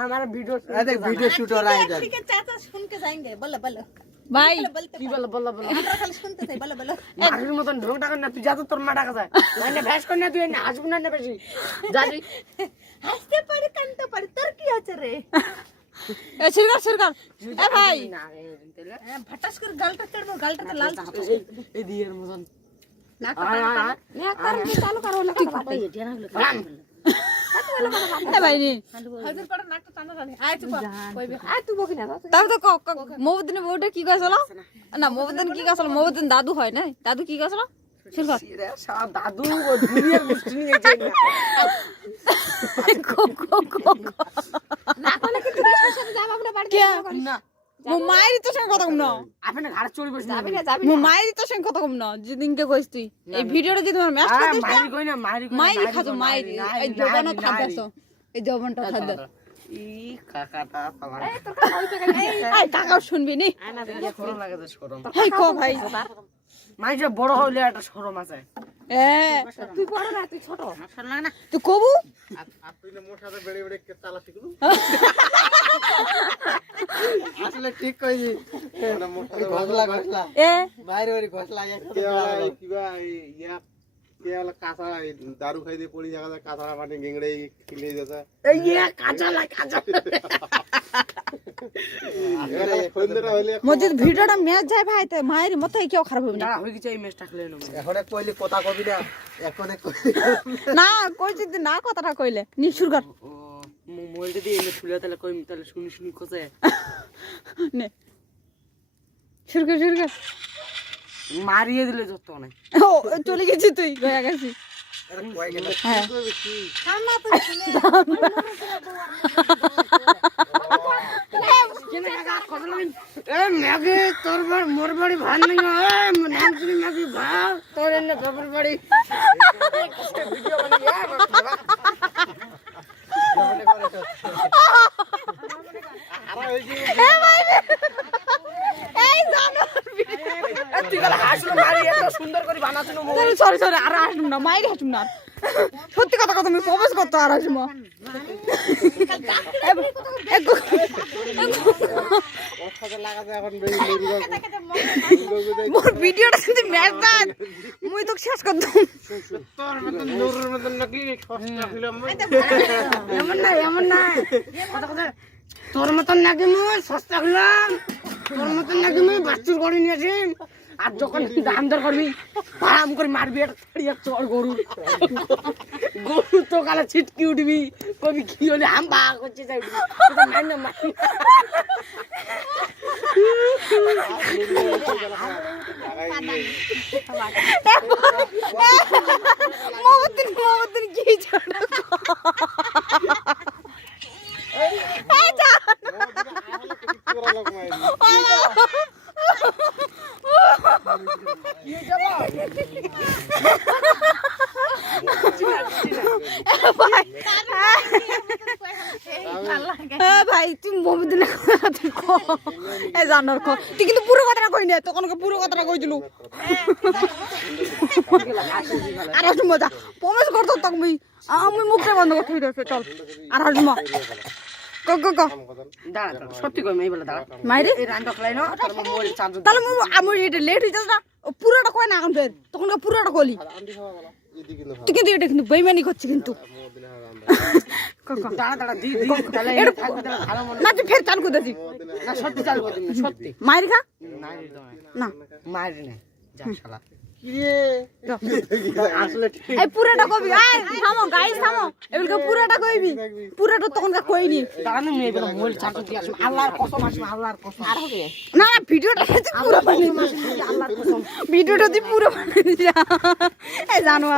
हमारा video video shoot हो रहा है इधर। ठीक है चाचा सुन के जाएंगे बोलो बोलो ভাই কি বলো বলো বলো আমরা খালি শুনতে চাই বলো বলো মাগির মতন ঢোক টাকা না তুই যা তো তোর মা টাকা যায় না ভ্যাস করে না তুই না হাসবো না বেশি যাবি হাসতে পারি কানতে পারি তোর কি আছে রে এ সিরকার এ ভাই না তাহলে ভটাস করে গালটা চড়বো গালটা লাল এই দিয়ের মতন না চালু করো না এ ভাই নি হাজির করে নাকটা টানা টানি আয় চুপ কইবি আয় তুই বকি না তাও তো মহবুদ্দিনের বউটা কি কইছিল না মহবুদ্দিন কি কইছিল মহবুদ্দিন দাদু হয় না দাদু কি কইছিল সিরকার সারা দাদু ও দুনিয়ার মুষ্টি নিয়ে যাই না কোনে কি তুই সাথে যাব আমরা বাড়ি না মো মাইরি তো সঙ্গে কথা কম না আপনি ঘাড় চড়ি বসে যাবি না যাবি মো মাইরি তো সঙ্গে কথা কম না যেদিনকে কইস তুই এই ভিডিওটা যদি তোমার ম্যাচ করে দিস মারি কই না মারি মাইরি খাজো মাইরি এই জবানও থাকছো এই জবানটা থাকবে ই কাকাটা পালা এই তোর কথা হইতে গেলে এই টাকাও শুনবি নি আনা দেখে শরম লাগে তো শরম এই কো ভাই মাইজে বড় হইলে একটা শরম আছে এ তুই বড় না তুই ছোট শরম লাগে না তুই কবু আপনি মোটাতে বেড়ে বেড়ে কে চালা শিখলু আসলে ঠিক কইছি মানে মোটাতে ঘষলা এ বাইরে বাইরে ঘষলা কিবা ইয়া কে वाला কাঁচা দারু খাই দিয়ে পড়ি জায়গা কাঁচা মানে গেংড়ে খিলে যাতা এই কাঁচা না কাঁচা আরে ফোনটা হইলে মজিদ ভিডিওটা ম্যাচ যায় ভাই তো মায়ের মতো কেউ খারাপ হবে না না হই গেছে এই ম্যাচটা খেলে নেব এখন এক কইলি কথা কবি না এখন এক না কই যদি না কথাটা কইলে নিশুর কর ও মোবাইলটা দিয়ে এনে খুলে তাহলে কই তাহলে শুনি শুনি কোথায় নে শুরু কর মারিয়ে দিলে যত নাই ও চলে গেছি তুই গয়া গেছি হ্যাঁ কান্না তুই শুনে কেন কাকা কথা লাগি এ ম্যাগি তোর মোর বাড়ি ভান নাই এ নামচুরি ম্যাগি ভাও তোর এনে তোর বাড়ি ভিডিও বানিয়ে এই জানো তুই গেল হাসলো মারি এত সুন্দর করে বানাছো না সরি আর আসুম না মাইরে হাসুম না সত্যি কথা কথা তুমি প্রবেশ করতে আর আসুম লাগাতে এখন মোর ভিডিওটা যদি ম্যাচ দেন মুই তো শেষ করতাম তোর মতন নুরুর মতন নাকি সস্তা ফিল্ম এমন না কথা কথা তোর মতন নাকি মুই সস্তা হলাম তোর মতন নাকি মুই বাচ্চুর করে নিয়েছি আর যখন দাম দর করবি আরাম করে মারবি একটা ছাড়িয়ে চর গরু গরু তো কালা ছিটকি উঠবি কবি কি হলে আম বা করছে যাই মার না মার মহবুদ্দিন কি ছোট ভাই তুই মহবুদ্দিন জানার তুই কিন্তু পুরো কথাটা কই না তখন পুরো কথাটা কই দিলু আর আসুন মজা প্রমেশ করতো তুমি আমি মুখটা বন্ধ করে দিয়েছে চল আর আসুন দাঁড়া সত্যি কই এই বলে দাঁড়া মাইরে এই রান্না খলাই না তোর মোবাইল চার্জ তাহলে আমার এটা লেট হয়ে যাচ্ছে না পুরোটা কয় না এখন তখন পুরোটা কলি তুই কিন্তু এটা কিন্তু বেইমানি করছে কিন্তু দাঁড়া দি তাহলে থাকবে তাহলে ভালো মনে না তুই ফের চালু করে দিছি না সত্যি চালু করে দিবি সত্যি মাইরি খা না না মারি না যা শালা আসলে এই পুরোটা কইবি থামো গাইস থামো এগুলো পুরোটা কইবি পুরোটা তখন কইনি দাঁড়া না মেয়ে মোবাইল চার্জ দিয়ে আসুন আল্লাহর কসম আসুন আল্লাহর কসম আর হবে না ভিডিওটা পুরো বানিয়ে আল্লাহর কসম ভিডিওটা দি পুরো বানিয়ে এই জানো